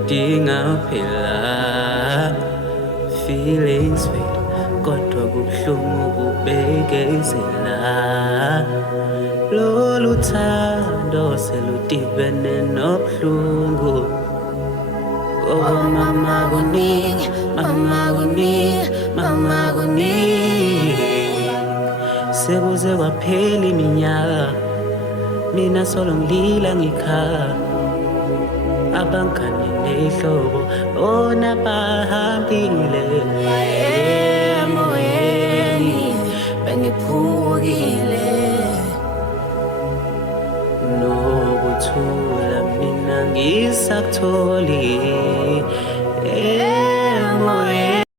udinga phela feelings sweet kodwa kubuhlungu kubekezela lolu thando seludibene nobuhlungu oh mama kuningi mama kuningi mama kuningi sekuze kwaphela iminyaka mina solo ngilila ngikhala abangani nehlobo bona bahambile emoyeni bengiphukile nokuthula mina ngisakutholi emoyeni